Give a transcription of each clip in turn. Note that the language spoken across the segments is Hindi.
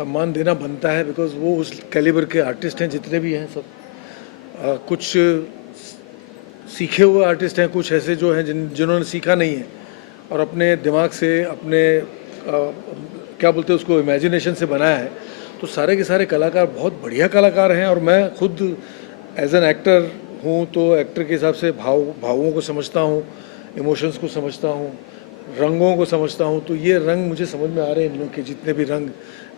सम्मान देना बनता है, बिकॉज वो उस कैलिबर के आर्टिस्ट हैं जितने भी हैं सब। कुछ सीखे हुए आर्टिस्ट हैं, कुछ ऐसे जो हैं जिन्होंने सीखा नहीं है और अपने दिमाग से, अपने क्या बोलते हैं उसको, इमेजिनेशन से बनाया है। तो सारे के सारे कलाकार बहुत बढ़िया कलाकार हैं, और मैं खुद एज एन एक्टर हूँ, तो एक्टर के हिसाब से भावों को समझता हूँ, इमोशंस को समझता हूँ, रंगों को समझता हूँ। तो ये रंग मुझे समझ में आ रहे हैं, इन लोग के जितने भी रंग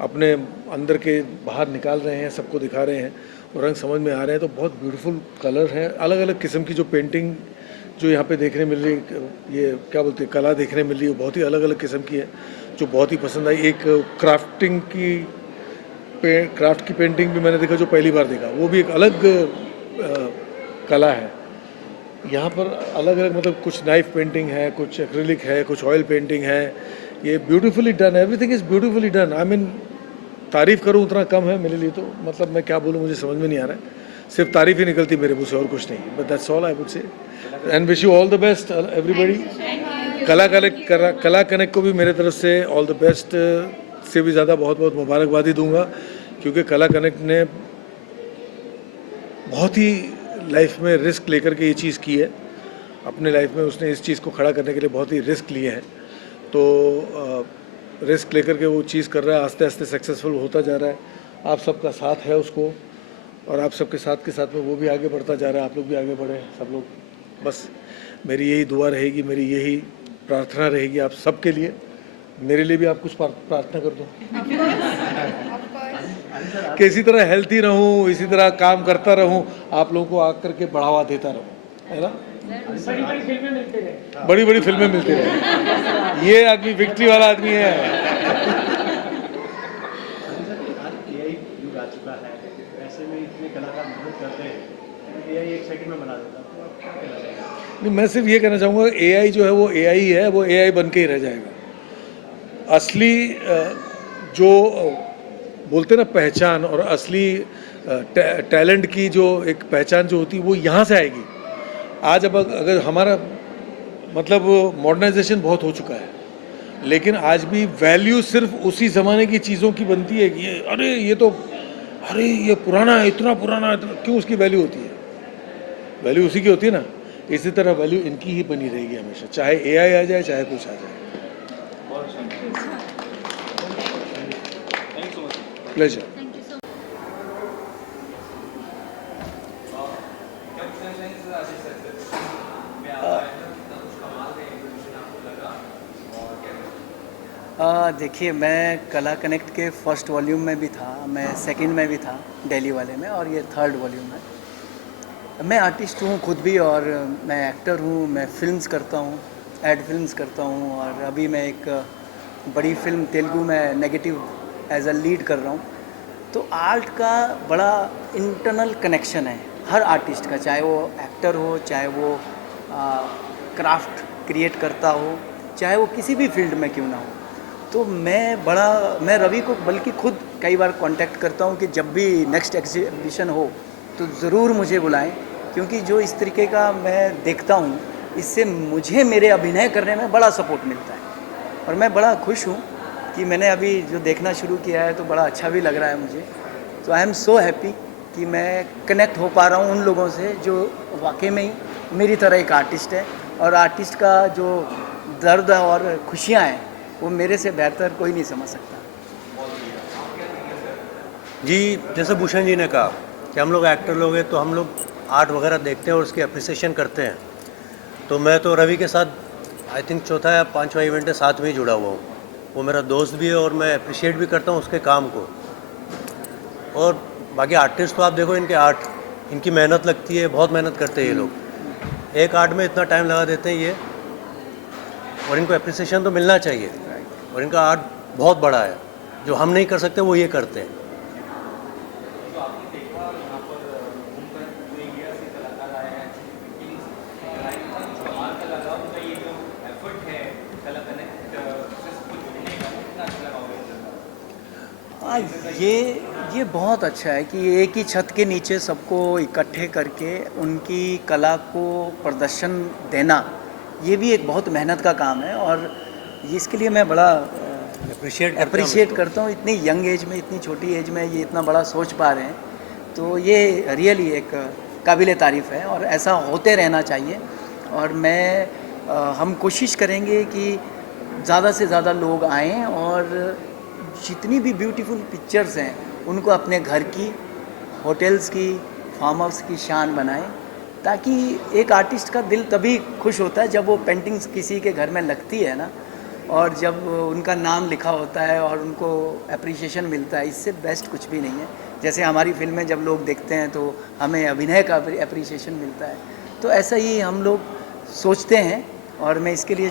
अपने अंदर के बाहर निकाल रहे हैं, सबको दिखा रहे हैं, और रंग समझ में आ रहे हैं। तो बहुत ब्यूटीफुल कलर हैं, अलग अलग किस्म की जो पेंटिंग जो यहाँ पे देखने मिल रही, ये क्या बोलते हैं, कला देखने मिल रही है, बहुत ही अलग अलग किस्म की है, जो बहुत ही पसंद आई। एक क्राफ्ट की पेंटिंग भी मैंने देखा, जो पहली बार देखा, वो भी एक अलग कला है। यहाँ पर अलग अलग, मतलब कुछ नाइफ पेंटिंग है, कुछ एक्रिलिक है, कुछ ऑयल पेंटिंग है। ये beautifully done, everything is beautifully done. I mean, तारीफ़ करूँ उतना कम है मेरे लिए, तो मतलब मैं क्या बोलूँ, मुझे समझ में नहीं आ रहा है। सिर्फ तारीफ़ ही निकलती मेरे मुँह से, और कुछ नहीं। But that's all I would say, and wish you all the best everybody. कला कनेक्ट को भी मेरे तरफ से ऑल द बेस्ट से भी ज़्यादा बहुत बहुत मुबारकबादी दूंगा, क्योंकि कला कनेक्ट ने बहुत ही लाइफ में रिस्क लेकर के ये चीज़ की है। अपने लाइफ में उसने इस चीज़ को खड़ा करने के लिए बहुत ही रिस्क लिए हैं। तो रिस्क लेकर के वो चीज़ कर रहा है, आस्ते आस्ते सक्सेसफुल होता जा रहा है। आप सबका साथ है उसको, और आप सबके साथ के साथ में वो भी आगे बढ़ता जा रहा है। आप लोग भी आगे बढ़े, सब लोग। बस मेरी यही दुआ रहेगी, मेरी यही प्रार्थना रहेगी आप सबके लिए। मेरे लिए भी आप कुछ प्रार्थना कर दो कि इसी तरह हेल्थी रहूं, इसी तरह काम करता रहूं, आप लोगों को आकर के बढ़ावा देता रहूं, है ना। बड़ी बड़ी फिल्में मिलती रहे। ये आदमी विक्ट्री वाला आदमी है। नहीं, मैं सिर्फ ये कहना चाहूँगा, एआई जो है वो एआई है, वो एआई बन के ही रह जाएगा। असली जो बोलते ना पहचान, और असली टैलेंट की जो एक पहचान जो होती है, वो यहाँ से आएगी। आज अब अगर हमारा मतलब मॉडर्नाइजेशन बहुत हो चुका है, लेकिन आज भी वैल्यू सिर्फ उसी ज़माने की चीज़ों की बनती है कि अरे ये पुराना है, इतना पुराना है, क्यों उसकी वैल्यू होती है? वैल्यू उसी की होती है ना। इसी तरह वैल्यू इनकी ही बनी रहेगी हमेशा, चाहे एआई आ जाए, चाहे कुछ आ जाए। प्लेजर। देखिए, मैं कला कनेक्ट के फर्स्ट वॉल्यूम में भी था, मैं सेकंड में भी था, दिल्ली वाले में, और ये थर्ड वॉल्यूम है। मैं आर्टिस्ट हूँ खुद भी, और मैं एक्टर हूँ, मैं फिल्म्स करता हूँ, एड फिल्म्स करता हूँ, और अभी मैं एक बड़ी फिल्म तेलुगु में नेगेटिव एज अ लीड कर रहा हूँ। तो आर्ट का बड़ा इंटरनल कनेक्शन है हर आर्टिस्ट का, चाहे वो एक्टर हो, चाहे वो क्राफ्ट क्रिएट करता हो, चाहे वो किसी भी फील्ड में क्यों ना हो। तो मैं रवि को बल्कि खुद कई बार कांटेक्ट करता हूँ कि जब भी नेक्स्ट एग्जीबिशन हो तो ज़रूर मुझे बुलाएं, क्योंकि जो इस तरीके का मैं देखता हूँ, इससे मुझे मेरे अभिनय करने में बड़ा सपोर्ट मिलता है। और मैं बड़ा खुश हूँ कि मैंने अभी जो देखना शुरू किया है, तो बड़ा अच्छा भी लग रहा है मुझे। तो आई एम सो हैप्पी कि मैं कनेक्ट हो पा रहा हूँ उन लोगों से जो वाकई में ही मेरी तरह एक आर्टिस्ट है, और आर्टिस्ट का जो दर्द और खुशियाँ हैं वो मेरे से बेहतर कोई नहीं समझ सकता। जी, जैसे भूषण जी ने कहा कि हम लोग एक्टर लोग हैं, तो हम लोग आर्ट वगैरह देखते हैं और उसकी अप्रिसिएशन करते हैं। तो मैं तो रवि के साथ आई थिंक चौथा या पांचवा इवेंट है, साथ में ही जुड़ा हुआ हूँ। वो मेरा दोस्त भी है, और मैं अप्रिशिएट भी करता हूँ उसके काम को। और बाकी आर्टिस्ट तो आप देखो, इनके आर्ट, इनकी मेहनत लगती है, बहुत मेहनत करते हैं ये लोग। एक आर्ट में इतना टाइम लगा देते हैं ये, और इनको अप्रिसिएशन तो मिलना चाहिए। और इनका आर्ट बहुत बड़ा है, जो हम नहीं कर सकते वो ये करते हैं। ये बहुत अच्छा है कि एक ही छत के नीचे सबको इकट्ठे करके उनकी कला को प्रदर्शन देना, ये भी एक बहुत मेहनत का काम है। और इसके लिए मैं बड़ा अप्रिशिएट करता हूँ इतनी यंग एज में, इतनी छोटी एज में ये इतना बड़ा सोच पा रहे हैं, तो ये रियली एक काबिल तारीफ़ है और ऐसा होते रहना चाहिए। और हम कोशिश करेंगे कि ज़्यादा से ज़्यादा लोग आएँ और जितनी भी ब्यूटीफुल पिक्चर्स हैं उनको अपने घर की, होटल्स की, फार्म हाउस की शान बनाएं, ताकि एक आर्टिस्ट का दिल तभी खुश होता है जब वो पेंटिंग्स किसी के घर में लगती है ना, और जब उनका नाम लिखा होता है और उनको अप्रिसिएशन मिलता है। इससे बेस्ट कुछ भी नहीं है। जैसे हमारी फिल्में जब लोग देखते हैं तो हमें अभिनय का अप्रिसिएशन मिलता है, तो ऐसा ही हम लोग सोचते हैं। और मैं इसके लिए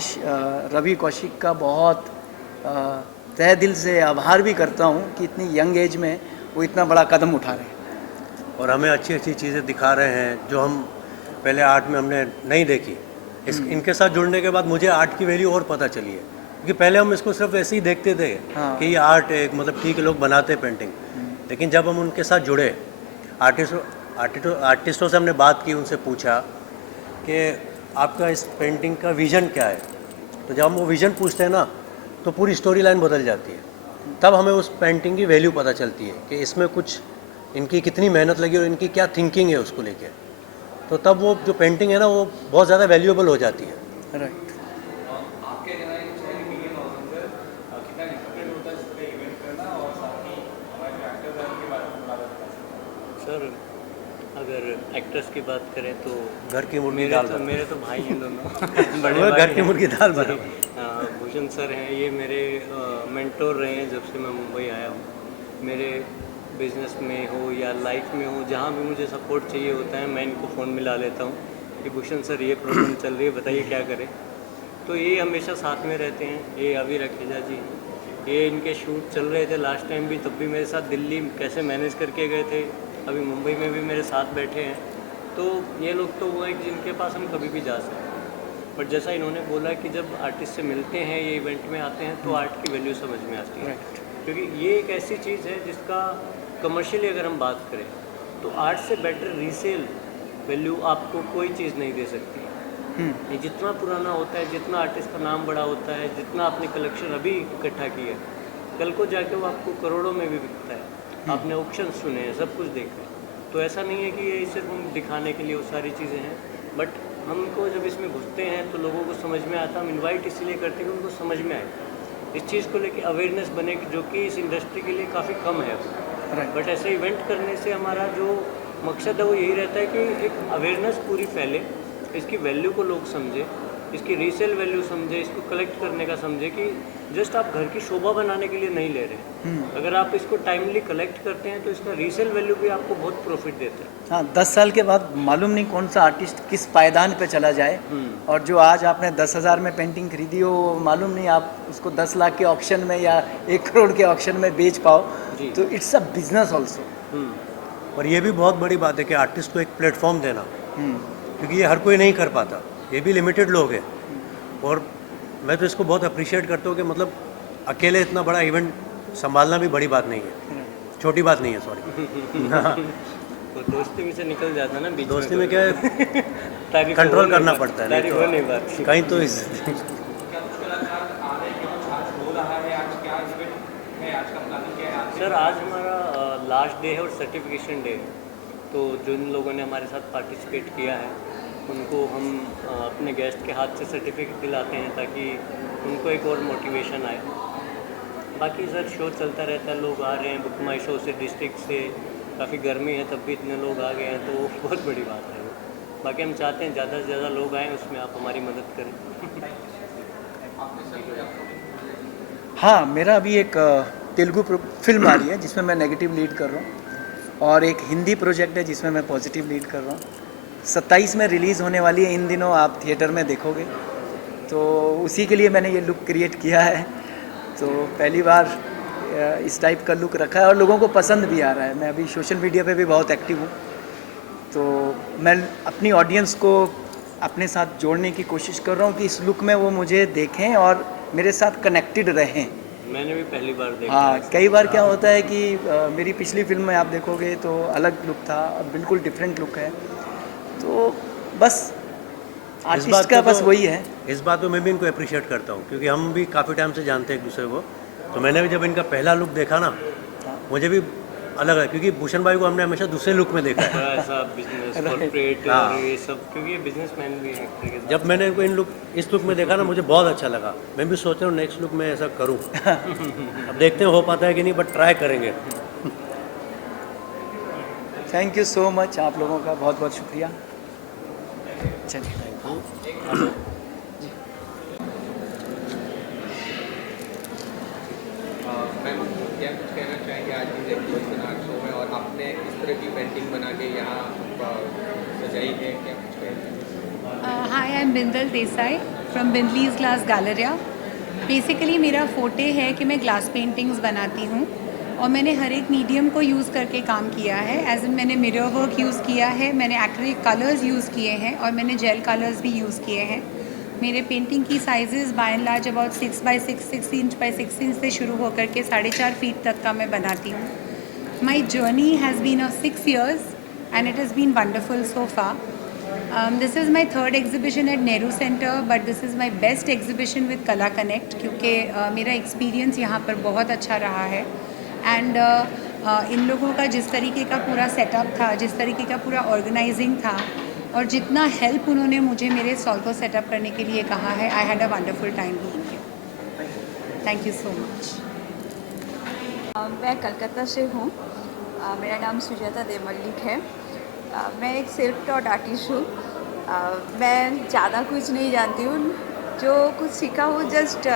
रवि कौशिक का बहुत तहे दिल से आभार भी करता हूँ कि इतनी यंग एज में वो इतना बड़ा कदम उठा रहे हैं और हमें अच्छी अच्छी चीज़ें दिखा रहे हैं जो हम पहले आर्ट में हमने नहीं देखी। इनके साथ जुड़ने के बाद मुझे आर्ट की वैल्यू और पता चली है, क्योंकि पहले हम इसको सिर्फ ऐसे ही देखते थे कि ये आर्ट है, मतलब ठीक है लोग बनाते हैं पेंटिंग, लेकिन जब हम उनके साथ जुड़े, आर्टिस्टों से हमने बात की, उनसे पूछा कि आपका इस पेंटिंग का विज़न क्या है, तो जब हम वो विज़न पूछते हैं ना तो पूरी स्टोरी लाइन बदल जाती है। तब हमें उस पेंटिंग की वैल्यू पता चलती है कि इसमें कुछ इनकी कितनी मेहनत लगी और इनकी क्या थिंकिंग है उसको लेके। तो तब वो जो पेंटिंग है ना वो बहुत ज़्यादा वैल्यूएबल हो जाती है। राइट। सर अगर एक्टर्स की बात करें तो घर की मुर्गी दाल बराबर। मेरे तो भाई हैं दोनों वो घर की मुर्गी दाल बराबर। भूषण सर हैं, ये मेरे मेंटोर रहे हैं जब से मैं मुंबई आया हूँ। मेरे बिजनेस में हो या लाइफ में हो, जहाँ भी मुझे सपोर्ट चाहिए होता है मैं इनको फ़ोन मिला लेता हूँ कि भूषण सर ये प्रॉब्लम चल रही है, बताइए क्या करें। तो ये हमेशा साथ में रहते हैं। ये अभी रखेजा जी, ये इनके शूट चल रहे थे लास्ट टाइम भी, तब भी मेरे साथ दिल्ली कैसे मैनेज करके गए थे, अभी मुंबई में भी मेरे साथ बैठे हैं। तो ये लोग तो वो हैं कि जिनके पास हम कभी भी जा सकते हैं। बट जैसा इन्होंने बोला कि जब आर्टिस्ट से मिलते हैं, ये इवेंट में आते हैं, तो आर्ट की वैल्यू समझ में आती है। क्योंकि ये एक ऐसी चीज़ है जिसका कमर्शियली अगर हम बात करें तो आर्ट से बेटर रीसेल वैल्यू आपको कोई चीज़ नहीं दे सकती। ये जितना पुराना होता है, जितना आर्टिस्ट का नाम बड़ा होता है, जितना आपने कलेक्शन अभी इकट्ठा किया है, कल को जाके वो आपको करोड़ों में भी बिकता है। आपने ऑप्शन सुने हैं, सब कुछ देखा है। तो ऐसा नहीं है कि ये सिर्फ हम दिखाने के लिए वो सारी चीज़ें हैं, बट हमको जब इसमें घुसते हैं तो लोगों को समझ में आता है। हम इन्वाइट इसलिए करते हैं कि उनको समझ में आए, इस चीज़ को लेके अवेयरनेस बने, जो कि इस इंडस्ट्री के लिए काफ़ी कम है। बट ऐसे इवेंट करने से हमारा जो मकसद है वो यही रहता है कि एक अवेयरनेस पूरी फैले, इसकी वैल्यू को लोग समझे, इसकी रीसेल वैल्यू समझे, इसको कलेक्ट करने का समझे कि जस्ट आप घर की शोभा बनाने के लिए नहीं ले रहे। अगर आप इसको टाइमली कलेक्ट करते हैं तो इसका रीसेल वैल्यू भी आपको बहुत प्रॉफिट देता है। हाँ, 10 साल के बाद मालूम नहीं कौन सा आर्टिस्ट किस पायदान पे चला जाए, और जो आज आपने 10,000 में पेंटिंग खरीदी हो, मालूम नहीं आप उसको 10 लाख के ऑक्शन में या 1 करोड़ के ऑक्शन में बेच पाओ। तो इट्स अ बिजनेस ऑल्सो। और ये भी बहुत बड़ी बात है कि आर्टिस्ट को एक प्लेटफॉर्म देना, क्योंकि ये हर कोई नहीं कर पाता, ये भी लिमिटेड लोग हैं। और मैं तो इसको बहुत अप्रिशिएट करता हूँ कि मतलब अकेले इतना बड़ा इवेंट संभालना भी बड़ी बात नहीं है, छोटी बात नहीं है, सॉरी। तो दोस्ती में से निकल जाता है ना बीच दोस्ती में क्या है, तारीफ कंट्रोल हो करना नहीं पड़ता है, तारीफ हो नहीं बात। कहीं तो इस सर आज हमारा लास्ट डे है और सर्टिफिकेशन डे है। तो जिन लोगों ने हमारे साथ पार्टिसिपेट किया है उनको हम अपने गेस्ट के हाथ से सर्टिफिकेट दिलाते हैं ताकि उनको एक और मोटिवेशन आए। बाकी सर शो चलता रहता है, लोग आ रहे हैं बुक माई शो से, डिस्ट्रिक्ट से। काफ़ी गर्मी है तब भी इतने लोग आ गए हैं, तो बहुत बड़ी बात है। बाकी हम चाहते हैं ज़्यादा से ज़्यादा लोग आएँ, उसमें आप हमारी मदद करें। हाँ, मेरा अभी एक तेलुगु फिल्म आ रही है जिसमें मैं नेगेटिव लीड कर रहा हूँ, और एक हिंदी प्रोजेक्ट है जिसमें मैं पॉजिटिव लीड कर रहा हूँ। 27 में रिलीज़ होने वाली है, इन दिनों आप थिएटर में देखोगे। तो उसी के लिए मैंने ये लुक क्रिएट किया है। तो पहली बार इस टाइप का लुक रखा है और लोगों को पसंद भी आ रहा है। मैं अभी सोशल मीडिया पे भी बहुत एक्टिव हूँ, तो मैं अपनी ऑडियंस को अपने साथ जोड़ने की कोशिश कर रहा हूँ कि इस लुक में वो मुझे देखें और मेरे साथ कनेक्टेड रहें। मैंने भी पहली बार देखा। हाँ, कई बार क्या होता है कि मेरी पिछली फिल्म में आप देखोगे तो अलग लुक था, अब बिल्कुल डिफरेंट लुक है। तो बस आर्टिस्ट का बस वही है। इस बात में मैं भी इनको अप्रिशिएट करता हूँ, क्योंकि हम भी काफ़ी टाइम से जानते हैं एक दूसरे को, तो मैंने भी जब इनका पहला लुक देखा ना, मुझे भी अलग है, क्योंकि भूषण भाई को हमने हमेशा दूसरे लुक में देखा है। थोड़ा ऐसा बिजनेस कॉर्पोरेट हाँ। और ये सब, क्योंकि बिजनेसमैन भी हैं एक्टर के साथ। जब मैंने इनको इस लुक में देखा ना, मुझे बहुत अच्छा लगा। मैं भी सोच रहा हूँ नेक्स्ट लुक में ऐसा करूँ। अब देखते हैं हो पाता है कि नहीं, बट ट्राई करेंगे। थैंक यू सो मच, आप लोगों का बहुत बहुत शुक्रिया। चलिए। मैम क्या कुछ कहना चाहेंगे आज इस एग्जीबिशन आर्ट शो में, और आपने इस तरह की पेंटिंग बना के यहाँ सजाई है, क्या कुछ कहेंगे? Hi, I'm Bindal Desai from Bindley's Glass Galleria. Basically मेरा फोटे है कि मैं ग्लास पेंटिंग्स बनाती हूँ और मैंने हर एक मीडियम को यूज़ करके काम किया है। एज इन मैंने मिरर वर्क यूज़ किया है, मैंने एक्रिलिक कलर्स यूज़ किए हैं और मैंने जेल कलर्स भी यूज़ किए हैं। मेरे पेंटिंग की sizes by and large about 6 by 6, 6 inch by 6 inch से शुरू होकर के 4.5 फीट तक का मैं बनाती हूँ। My journey has been of 6 years and it has been wonderful so far. This is my third exhibition at Nehru Center, but this is my best exhibition with Kala Connect क्योंकि मेरा एक्सपीरियंस यहाँ पर बहुत अच्छा रहा है। एंड इन लोगों का जिस तरीके का पूरा सेटअप था, जिस तरीके का पूरा ऑर्गेनाइजिंग था और जितना हेल्प उन्होंने मुझे मेरे स्टॉल को सेटअप करने के लिए कहा है, I had a wonderful time being here. Thank you so much. मैं कलकत्ता से हूँ। मेरा नाम सुजाता देमल्लिक है। मैं एक सेल्फ टॉट आर्टिस्ट हूँ। मैं ज़्यादा कुछ नहीं जानती हूँ, जो कुछ सीखा हूँ जस्ट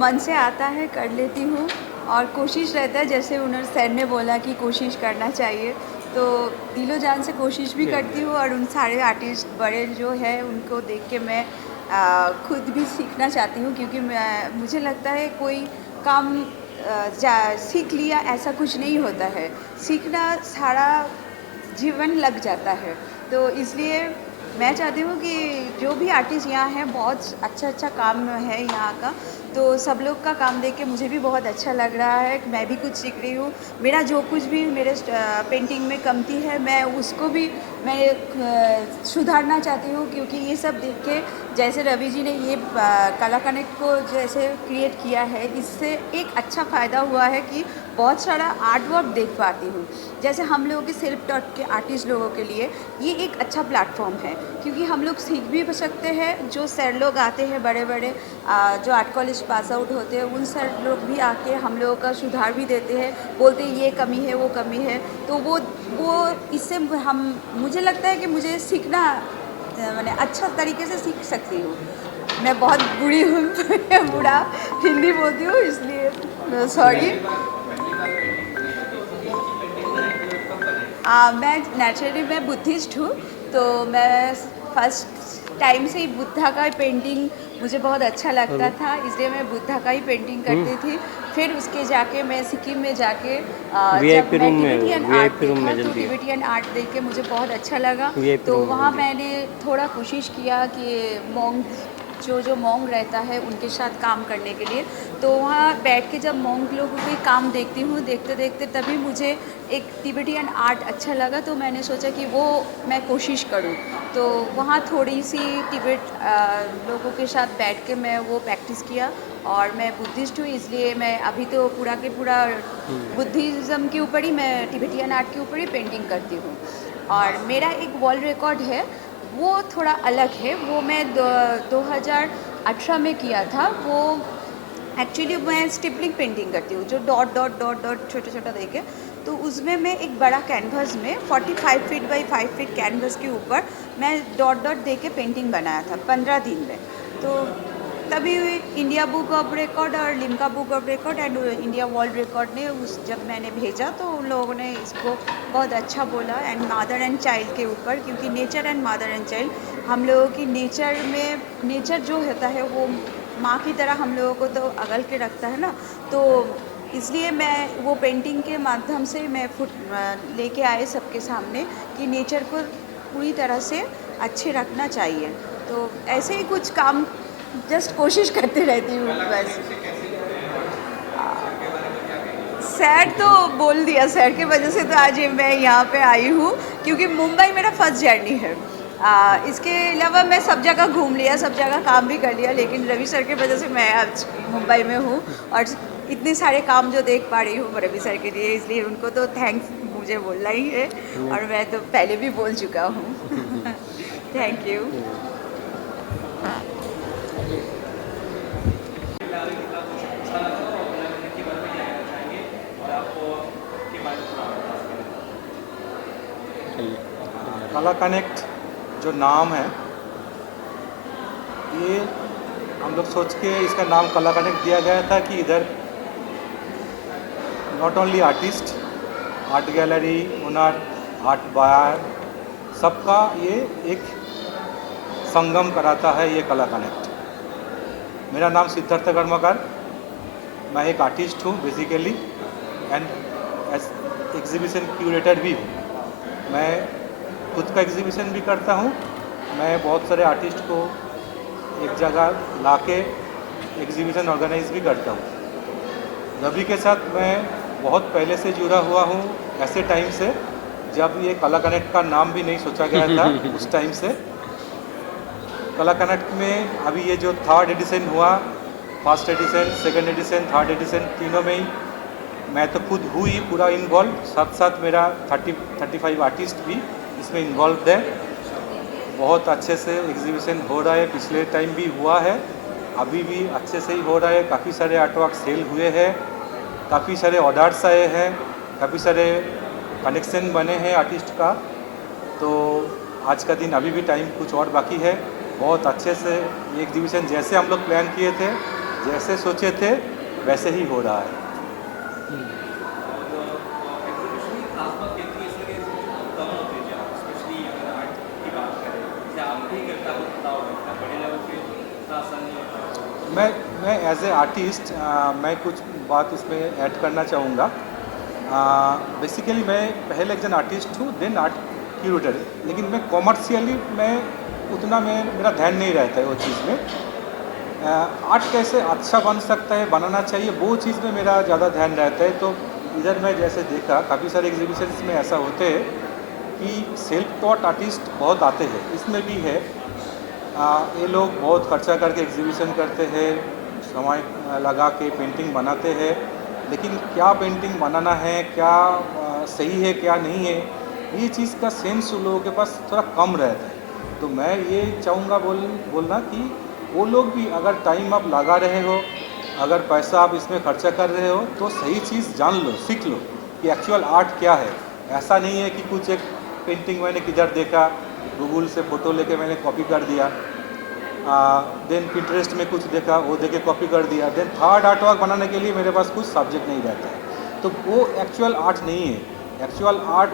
मन से आता है कर लेती हूँ और कोशिश रहता है, जैसे उन्होंने सर ने बोला कि कोशिश करना चाहिए, तो दिलो जान से कोशिश भी करती हूँ। और उन सारे आर्टिस्ट बड़े जो है उनको देख के मैं खुद भी सीखना चाहती हूँ, क्योंकि मुझे लगता है कोई काम सीख लिया ऐसा कुछ नहीं होता है, सीखना सारा जीवन लग जाता है। तो इसलिए मैं चाहती हूँ कि जो भी आर्टिस्ट यहाँ हैं, बहुत अच्छा काम है यहाँ का, तो सब लोग का काम देख के मुझे भी बहुत अच्छा लग रहा है। मैं भी कुछ सीख रही हूँ। मेरा जो कुछ भी मेरे पेंटिंग में कमती है, मैं उसको भी मैं सुधारना चाहती हूँ, क्योंकि ये सब देख के जैसे रवि जी ने ये कला कनेक्ट को जैसे क्रिएट किया है, इससे एक अच्छा फ़ायदा हुआ है कि बहुत सारा आर्ट वर्क देख पाती हूँ। जैसे हम लोगों के सेल्फ टॉट के आर्टिस्ट लोगों के लिए ये एक अच्छा प्लेटफॉर्म है, क्योंकि हम लोग सीख भी सकते हैं। जो सर लोग आते हैं बड़े बड़े जो आर्ट कॉलेज पास आउट होते हैं, उन सर लोग भी आके हम लोगों का सुधार भी देते हैं, बोलते हैं ये कमी है वो कमी है। तो वो इससे मुझे लगता है कि मुझे सीखना मैंने अच्छा तरीके से सीख सकती हूँ। मैं बहुत बुरी हूँ बूढ़ा हिंदी बोलती हूँ, इसलिए सॉरी। मैं नेचुरली मैं बुद्धिस्ट हूँ, तो मैं फर्स्ट टाइम से ही बुद्धा का पेंटिंग मुझे बहुत अच्छा लगता था, इसलिए मैं बुद्धा का ही पेंटिंग करती थी। फिर उसके जाके मैं सिक्किम में जाके VIP रूम में जल्दी टिबेटियन आर्ट देख के मुझे बहुत अच्छा लगा। तो वहाँ मैंने थोड़ा कोशिश किया कि मॉन्ग जो मॉन्ग रहता है उनके साथ काम करने के लिए। तो वहाँ बैठ के जब मॉन्ग लोगों के काम देखती हूँ, देखते देखते तभी मुझे एक तिब्बतियन आर्ट अच्छा लगा, तो मैंने सोचा कि वो मैं कोशिश करूँ। तो वहाँ थोड़ी सी तिब्बत लोगों के साथ बैठ के मैं वो प्रैक्टिस किया। और मैं बुद्धिस्ट हूँ, इसलिए मैं अभी तो पूरा के पूरा बुद्धिज़्म के ऊपर ही, मैं तिब्बतियन आर्ट के ऊपर ही पेंटिंग करती हूँ। और मेरा एक वर्ल्ड रिकॉर्ड है, वो थोड़ा अलग है। वो मैं 2018 में किया था। वो एक्चुअली मैं स्टिपलिंग पेंटिंग करती हूँ, जो डॉट डॉट डॉट डॉट छोटा छोटा देके। तो उसमें मैं एक बड़ा कैनवस में 45 फीट बाई 5 फीट कैनवस के ऊपर मैं डॉट डॉट दे के पेंटिंग बनाया था 15 दिन में। तो तभी इंडिया बुक ऑफ रिकॉर्ड और Limca book of record and India world record ने जब मैंने भेजा, तो उन लोगों ने इसको बहुत अच्छा बोला। एंड मदर एंड चाइल्ड के ऊपर, क्योंकि nature and mother and child, हम लोगों की नेचर जो होता है वो माँ की तरह हम लोगों को तो अगल के रखता है ना। तो इसलिए मैं वो पेंटिंग के माध्यम से मैं लेके आए सबके सामने कि नेचर को पूरी तरह से अच्छे रखना चाहिए। तो ऐसे ही कुछ काम जस्ट कोशिश करते रहती हूँ बस। सैर तो बोल दिया, सैर की वजह से तो आज मैं यहाँ पे आई हूँ, क्योंकि मुंबई मेरा फर्स्ट जर्नी है। इसके अलावा मैं सब जगह घूम लिया, सब जगह काम भी कर लिया, लेकिन रवि सर की वजह से मैं आज मुंबई में हूँ और इतने सारे काम जो देख पा रही हूँ रवि सर के लिए, इसलिए उनको तो थैंक्स मुझे बोलना ही है और मैं तो पहले भी बोल चुका हूँ। Thank you. कला कनेक्ट जो नाम है, ये हम लोग सोच के इसका नाम कला कनेक्ट दिया गया था कि इधर not only artist, art gallery owner, art buyer, सबका ये एक संगम कराता है ये कला कनेक्ट। मेरा नाम सिद्धार्थ कर्मकार, मैं एक आर्टिस्ट हूँ बेसिकली एंड एग्जीबिशन क्यूरेटर भी हूँ। मैं खुद का एग्जीबिशन भी करता हूँ। मैं बहुत सारे आर्टिस्ट को एक जगह लाके एग्जीबिशन ऑर्गेनाइज भी करता हूँ। रवि के साथ मैं बहुत पहले से जुड़ा हुआ हूँ, ऐसे टाइम से जब ये कला कनेक्ट का नाम भी नहीं सोचा गया था उस टाइम से। कला कनेक्ट में अभी ये जो 3rd एडिशन हुआ, first edition, second edition, 3rd edition, तीनों में ही मैं तो खुद हूँ ही पूरा इन्वॉल्व, साथ साथ मेरा 35 आर्टिस्ट भी इसमें इन्वॉल्व है। बहुत अच्छे से एग्जीबिशन हो रहा है, पिछले टाइम भी हुआ है, अभी भी अच्छे से ही हो रहा है। काफ़ी सारे आर्टवर्क सेल हुए हैं, काफ़ी सारे ऑर्डर्स आए हैं, काफ़ी सारे कनेक्शन बने हैं आर्टिस्ट का। तो आज का दिन अभी भी टाइम कुछ और बाकी है। बहुत अच्छे से ये एग्जीबिशन जैसे हम लोग प्लान किए थे, जैसे सोचे थे, वैसे ही हो रहा है। मैं एज ए आर्टिस्ट मैं कुछ बात इसमें ऐड करना चाहूँगा। बेसिकली मैं पहले एक जन आर्टिस्ट हूँ, देन आर्ट क्यूरेटर, लेकिन मैं कॉमर्शियली मैं उतना मेरा ध्यान नहीं रहता है वो चीज़ में। आर्ट कैसे अच्छा बन सकता है, बनाना चाहिए, वो चीज़ में मेरा ज़्यादा ध्यान रहता है। तो इधर मैं जैसे देखा काफ़ी सारे एग्जीबिशंस में ऐसा होते हैं कि सेल्फ टॉट आर्टिस्ट बहुत आते हैं, इसमें भी है। ये लोग बहुत खर्चा करके एग्जीबिशन करते हैं, समय लगा के पेंटिंग बनाते हैं, लेकिन क्या पेंटिंग बनाना है, क्या सही है, क्या नहीं है, ये चीज़ का सेंस उन लोगों के पास थोड़ा कम रहता है। तो मैं ये चाहूँगा बोलना कि वो लोग भी अगर टाइम आप लगा रहे हो, अगर पैसा आप इसमें खर्चा कर रहे हो, तो सही चीज़ जान लो, सीख लो कि एक्चुअल आर्ट क्या है। ऐसा नहीं है कि कुछ एक पेंटिंग मैंने किधर देखा, गूगल से फ़ोटो लेके मैंने कॉपी कर दिया, देन पिंटरेस्ट में कुछ देखा, वो देके कॉपी कर दिया, देन 3rd आर्टवर्क बनाने के लिए मेरे पास कुछ सब्जेक्ट नहीं रहता है। तो वो एक्चुअल आर्ट नहीं है। एक्चुअल आर्ट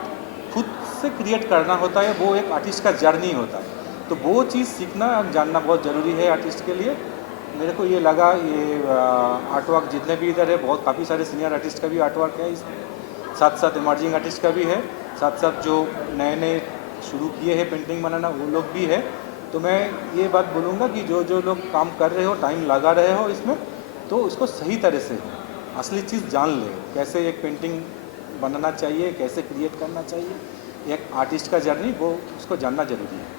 खुद से क्रिएट करना होता है, वो एक आर्टिस्ट का जर्नी होता है। तो वो चीज़ सीखना जानना बहुत ज़रूरी है आर्टिस्ट के लिए। मेरे को ये लगा ये आर्टवर्क जितने भी इधर है, बहुत काफ़ी सारे सीनियर आर्टिस्ट का भी आर्टवर्क है, साथ साथ इमर्जिंग आर्टिस्ट का भी है, साथ साथ जो नए नए शुरू किए हैं पेंटिंग बनाना वो लोग भी है। तो मैं ये बात बोलूँगा कि जो लोग काम कर रहे हो, टाइम लगा रहे हो इसमें, तो उसको सही तरह से असली चीज़ जान ले, कैसे एक पेंटिंग बनाना चाहिए, कैसे क्रिएट करना चाहिए, एक आर्टिस्ट का जर्नी वो उसको जानना ज़रूरी है।